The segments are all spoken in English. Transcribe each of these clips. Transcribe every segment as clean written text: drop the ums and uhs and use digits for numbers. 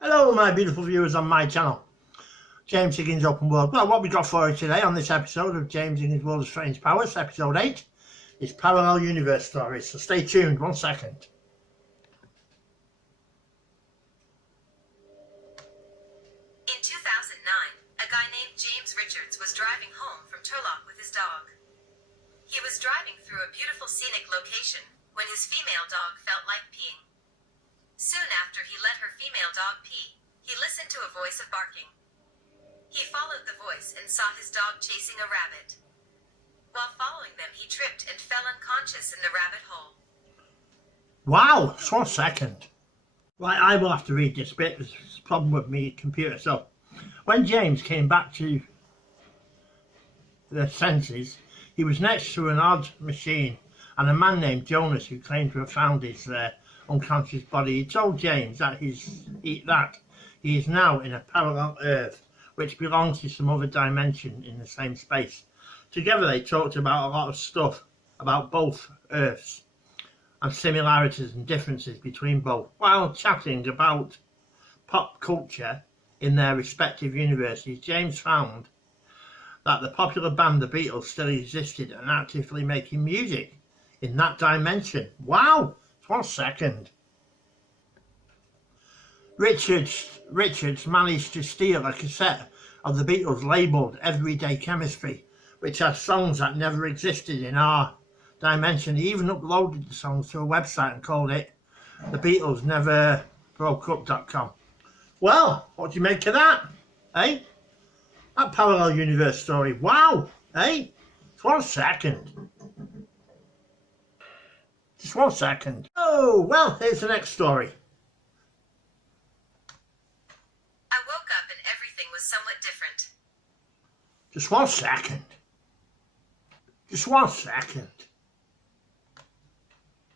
Hello my beautiful viewers on my channel, James Higgins Open World. Well, what we got for you today on this episode of James Higgins World of Strange Powers, episode 8, is Parallel Universe Stories, so stay tuned, 1 second. In 2009, a guy named James Richards was driving home from Turlock with his dog. He was driving through a beautiful scenic location when his female dog felt like peeing. Soon after he let her female dog pee, he listened to a voice of barking. He followed the voice and saw his dog chasing a rabbit. While following them, he tripped and fell unconscious in the rabbit hole. Wow, just 1 second. Right, I will have to read this bit. There's a problem with my computer. So, when James came back to the senses, he was next to an odd machine and a man named Jonas who claimed to have found his unconscious body. He told James that he is now in a parallel Earth which belongs to some other dimension in the same space. Together they talked about a lot of stuff about both Earths and similarities and differences between both, while chatting about pop culture in their respective universes. James found that the popular band The Beatles still existed and actively making music in that dimension. Wow! 1 second. Richards managed to steal a cassette of the Beatles labelled Everyday Chemistry, which has songs that never existed in our dimension. He even uploaded the songs to a website and called it The Beatles Never Broke Up.com. Well, what do you make of that? Eh? That parallel universe story. Wow! Eh? 1 second. Just 1 second. Oh, well, here's the next story. I woke up and everything was somewhat different. Just 1 second. Just 1 second.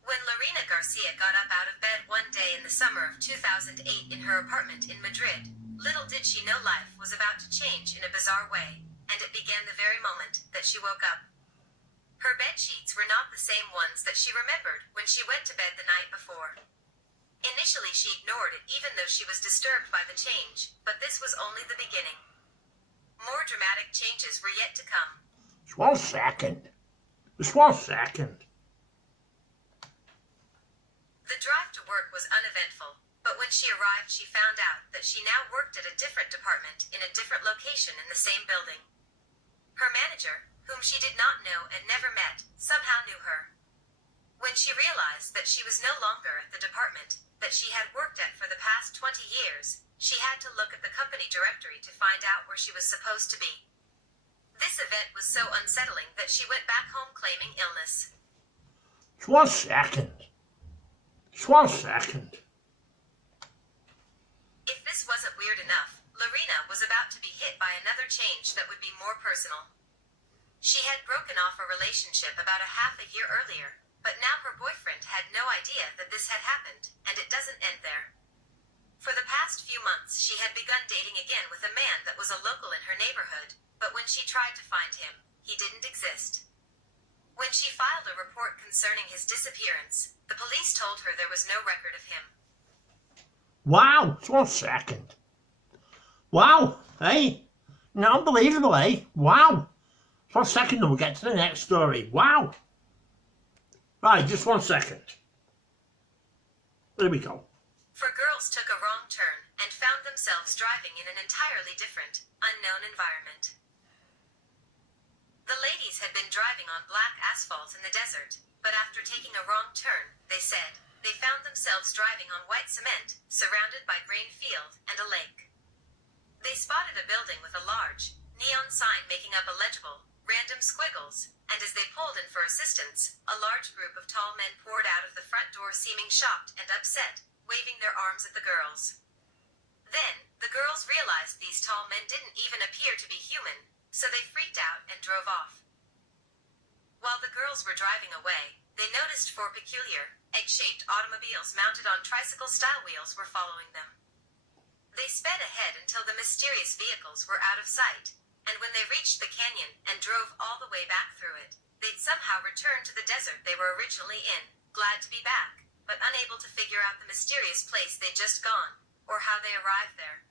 When Lorena Garcia got up out of bed one day in the summer of 2008 in her apartment in Madrid, little did she know life was about to change in a bizarre way, and it began the very moment that she woke up. Her bed sheets were not the same ones that she remembered when she went to bed the night before. Initially she ignored it even though she was disturbed by the change, but this was only the beginning. More dramatic changes were yet to come. Just 1 second. Just 1 second. The drive to work was uneventful, but when she arrived she found out that she now worked at a different department in a different location in the same building. Her manager, whom she did not know and never met, somehow knew her. When she realized that she was no longer at the department that she had worked at for the past 20 years, she had to look at the company directory to find out where she was supposed to be. This event was so unsettling that she went back home claiming illness. Just 1 second. Just 1 second. If this wasn't weird enough, Lorena was about to be hit by another change that would be more personal. She had broken off a relationship about a half a year earlier, but now her boyfriend had no idea that this had happened, and it doesn't end there. For the past few months she had begun dating again with a man that was a local in her neighborhood, but when she tried to find him, he didn't exist. When she filed a report concerning his disappearance, the police told her there was no record of him. Wow, just 1 second. Wow, hey? Unbelievable, eh? Wow. 1 second and we'll get to the next story. Wow. Right, just 1 second. There we go. Four girls took a wrong turn and found themselves driving in an entirely different, unknown environment. The ladies had been driving on black asphalt in the desert, but after taking a wrong turn, they said, they found themselves driving on white cement, surrounded by grain field and a lake. They spotted a building with a large, neon sign making up illegible, random squiggles, and as they pulled in for assistance, a large group of tall men poured out of the front door seeming shocked and upset, waving their arms at the girls. Then, the girls realized these tall men didn't even appear to be human, so they freaked out and drove off. While the girls were driving away, they noticed four peculiar, egg-shaped automobiles mounted on tricycle-style wheels were following them. They sped ahead until the mysterious vehicles were out of sight, and when they reached the canyon and drove all the way back through it, they'd somehow returned to the desert they were originally in, glad to be back, but unable to figure out the mysterious place they'd just gone, or how they arrived there.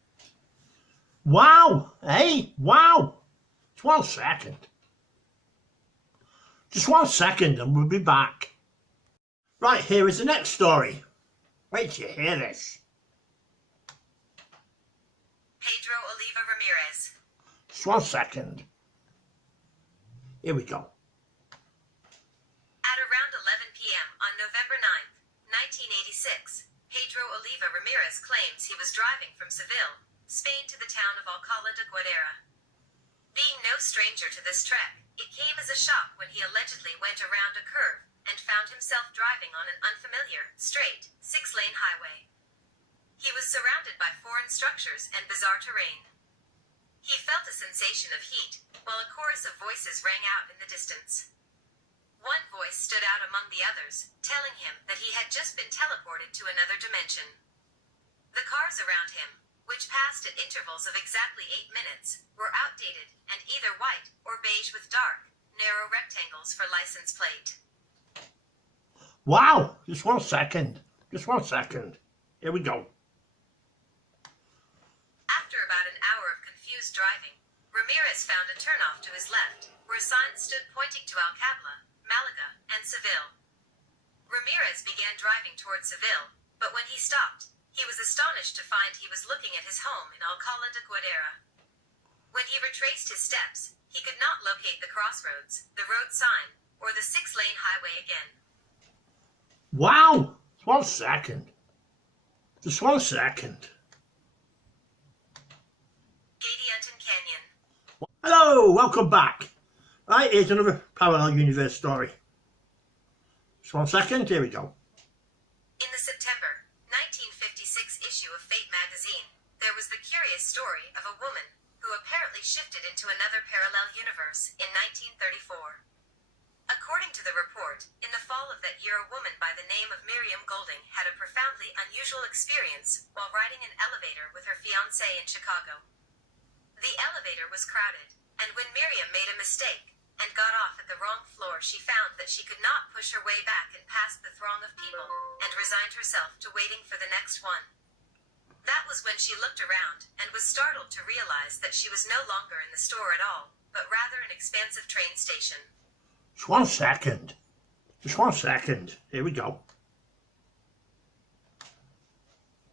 Wow! Hey, wow! Just 1 second. Just 1 second and we'll be back. Right, here is the next story. Wait till you hear this. Pedro Oliva Ramirez. Just 1 second. Here we go. At around 11 p.m. on November 9th, 1986, Pedro Oliva Ramirez claims he was driving from Seville, Spain to the town of Alcalá de Guadaira. Being no stranger to this trek, it came as a shock when he allegedly went around a curve and found himself driving on an unfamiliar, straight, 6-lane highway. He was surrounded by foreign structures and bizarre terrain. He felt a sensation of heat, while a chorus of voices rang out in the distance. One voice stood out among the others, telling him that he had just been teleported to another dimension. The cars around him, which passed at intervals of exactly 8 minutes, were outdated and either white or beige with dark, narrow rectangles for license plate. Wow! Just 1 second. Just 1 second. Here we go. After about an hour of confused driving, Ramirez found a turnoff to his left, where signs stood pointing to Alcabla, Malaga, and Seville. Ramirez began driving toward Seville, but when he stopped, he was astonished to find he was looking at his home in Alcalá de Guadaira. When he retraced his steps, he could not locate the crossroads, the road sign, or the 6-lane highway again. Wow! Just 1 second. Just 1 second. Gadianton Canyon. Hello, welcome back. Right, here's another parallel universe story. Just 1 second, here we go. In the September 1956 issue of Fate magazine, there was the curious story of a woman who apparently shifted into another parallel universe in 1934. According to the report, in the fall of that year a woman by the name of Miriam Golding had a profoundly unusual experience while riding an elevator with her fiancé in Chicago. The elevator was crowded, and when Miriam made a mistake and got off at the wrong floor, she found that she could not push her way back and past the throng of people, and resigned herself to waiting for the next one. That was when she looked around and was startled to realize that she was no longer in the store at all, but rather an expansive train station. Just 1 second. Just 1 second. Here we go.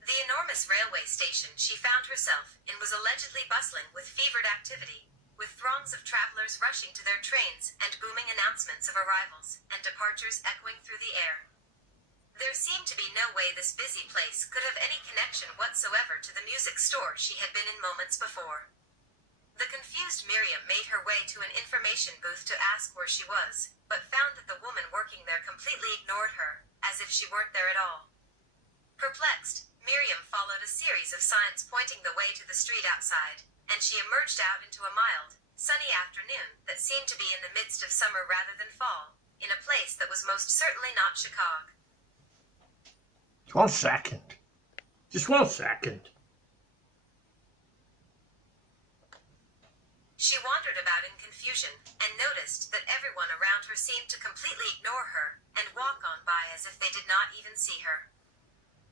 The enormous railway station she found herself in was allegedly bustling with fevered activity, with throngs of travelers rushing to their trains and booming announcements of arrivals and departures echoing through the air. There seemed to be no way this busy place could have any connection whatsoever to the music store she had been in moments before. The confused Miriam made her way to an information booth to ask where she was, but found that the woman working there completely ignored her, as if she weren't there at all. Perplexed, Miriam followed a series of signs pointing the way to the street outside, and she emerged out into a mild, sunny afternoon that seemed to be in the midst of summer rather than fall, in a place that was most certainly not Chicago. Just 1 second. Just 1 second. She wandered about in confusion, and noticed that everyone around her seemed to completely ignore her, and walk on by as if they did not even see her.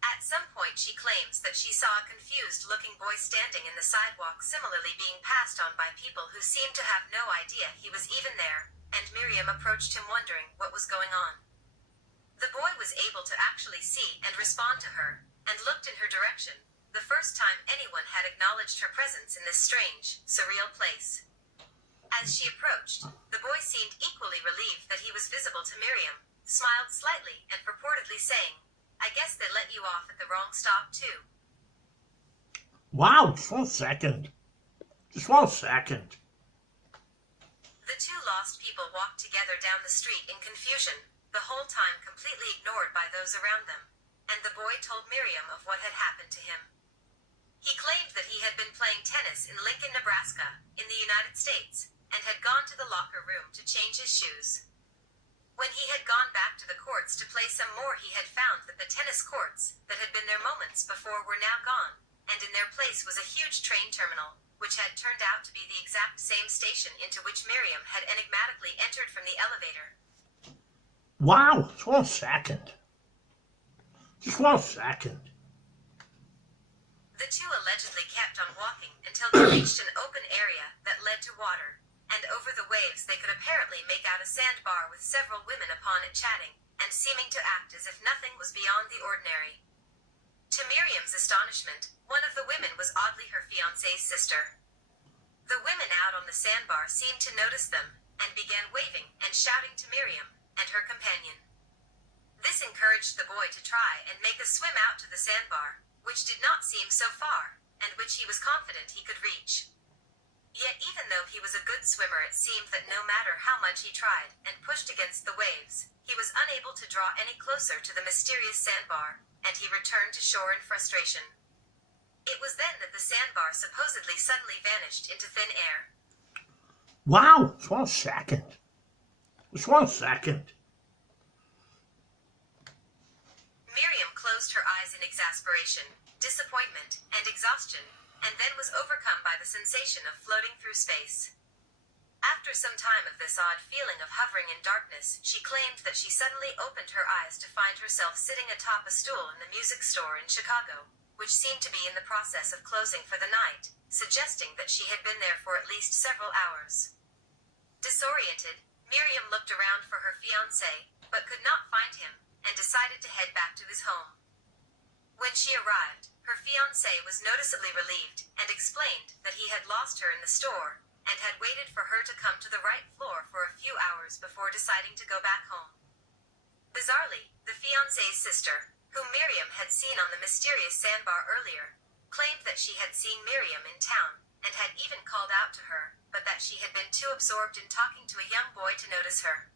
At some point she claims that she saw a confused-looking boy standing in the sidewalk similarly being passed on by people who seemed to have no idea he was even there, and Miriam approached him wondering what was going on. The boy was able to actually see and respond to her, and looked in her direction, the first time anyone had acknowledged her presence in this strange, surreal place. As she approached, the boy seemed equally relieved that he was visible to Miriam, smiled slightly, and purportedly saying, "I guess they let you off at the wrong stop, too." Wow, just 1 second. Just 1 second. The two lost people walked together down the street in confusion, the whole time completely ignored by those around them, and the boy told Miriam of what had happened to him. He claimed that he had been playing tennis in Lincoln, Nebraska, in the United States, and had gone to the locker room to change his shoes. When he had gone back to the courts to play some more, he had found that the tennis courts that had been there moments before were now gone, and in their place was a huge train terminal, which had turned out to be the exact same station into which Miriam had enigmatically entered from the elevator. Wow, just 1 second. Just 1 second. The two allegedly kept on walking until they reached an open area that led to water, and over the waves they could apparently make out a sandbar with several women upon it chatting, and seeming to act as if nothing was beyond the ordinary. To Miriam's astonishment, one of the women was oddly her fiancé's sister. The women out on the sandbar seemed to notice them, and began waving and shouting to Miriam and her companion. This encouraged the boy to try and make a swim out to the sandbar, which did not seem so far, and which he was confident he could reach. Yet even though he was a good swimmer, it seemed that no matter how much he tried and pushed against the waves, he was unable to draw any closer to the mysterious sandbar, and he returned to shore in frustration. It was then that the sandbar supposedly suddenly vanished into thin air. Wow, just 1 second. Just 1 second. Miriam closed her eyes in exasperation, disappointment, and exhaustion, and then was overcome by the sensation of floating through space. After some time of this odd feeling of hovering in darkness, she claimed that she suddenly opened her eyes to find herself sitting atop a stool in the music store in Chicago, which seemed to be in the process of closing for the night, suggesting that she had been there for at least several hours. Disoriented, Miriam looked around for her fiancé, but could not find him, and decided to head back to his home. When she arrived, her fiancé was noticeably relieved, and explained that he had lost her in the store, and had waited for her to come to the right floor for a few hours before deciding to go back home. Bizarrely, the fiancé's sister, whom Miriam had seen on the mysterious sandbar earlier, claimed that she had seen Miriam in town, and had even called out to her, but that she had been too absorbed in talking to a young boy to notice her.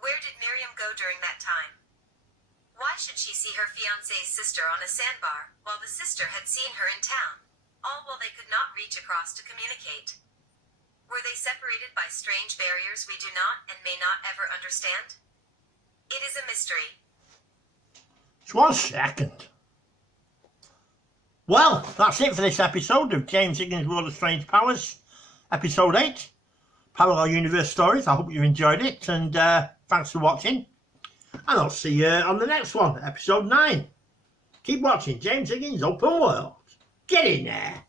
Where did Miriam go during that time? Why should she see her fiancé's sister on a sandbar, while the sister had seen her in town, all while they could not reach across to communicate? Were they separated by strange barriers we do not and may not ever understand? It is a mystery. Just 1 second. Well, that's it for this episode of James Higgins' World of Strange Powers, episode 8, Parallel Universe Stories. I hope you enjoyed it, and thanks for watching. And I'll see you on the next one, episode 9. Keep watching James Higgins' Open World. Get in there.